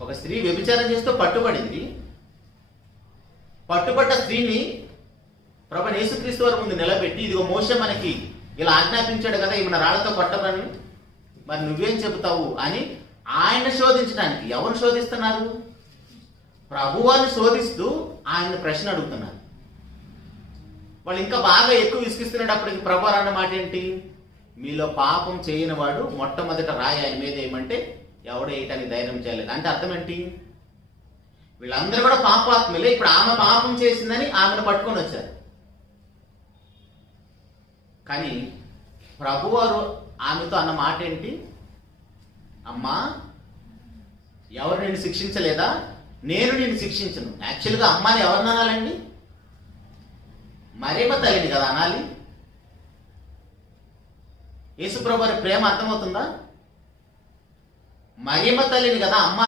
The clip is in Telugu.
ఒక స్త్రీ వ్యభిచారం చేస్తూ పట్టుబడింది. పట్టుబడ్డ స్త్రీని ప్రభు యేసుక్రీస్తు వారి ముందు నిలబెట్టి, ఇదిగో మోషే మనకి ఇలా ఆజ్ఞాపించాడు కదా, ఈమెను రాళ్లతో కొట్టమని, మరి నువ్వేం చెబుతావు అని ఆయన శోధించడానికి. ఎవరు శోధిస్తున్నారు? ప్రభువాన్ని శోధిస్తూ ఆయన ప్రశ్న అడుగుతున్నారు. వాళ్ళు ఇంకా బాగా ఎక్కువ విసిగిస్తున్నప్పటికి ప్రభు అన్న మాట ఏంటి? మీలో పాపం చేయని వాడు మొట్టమొదట రాయి ఆయన మీద ఏమంటే ఎవడో వేయటానికి ధైర్యం చేయలేదు. అంటే అర్థం ఏంటి? వీళ్ళందరూ కూడా పాపాత్ములే. ఇప్పుడు ఆమె పాపం చేసిందని ఆమెను పట్టుకొని వచ్చారు. కానీ ప్రభువారు ఆమెతో అన్న మాట ఏంటి? అమ్మా, ఎవరు నిన్ను శిక్షించలేదా? నేను నిన్ను శిక్షించను. యాక్చువల్గా అమ్మాని ఎవరిని అనాలండి? మరియమ్మ తల్లిని కదా అనాలి. యేసుప్రభు వారి ప్రేమ అర్థమవుతుందా? మరియమ్మ తల్లిని కదా అమ్మ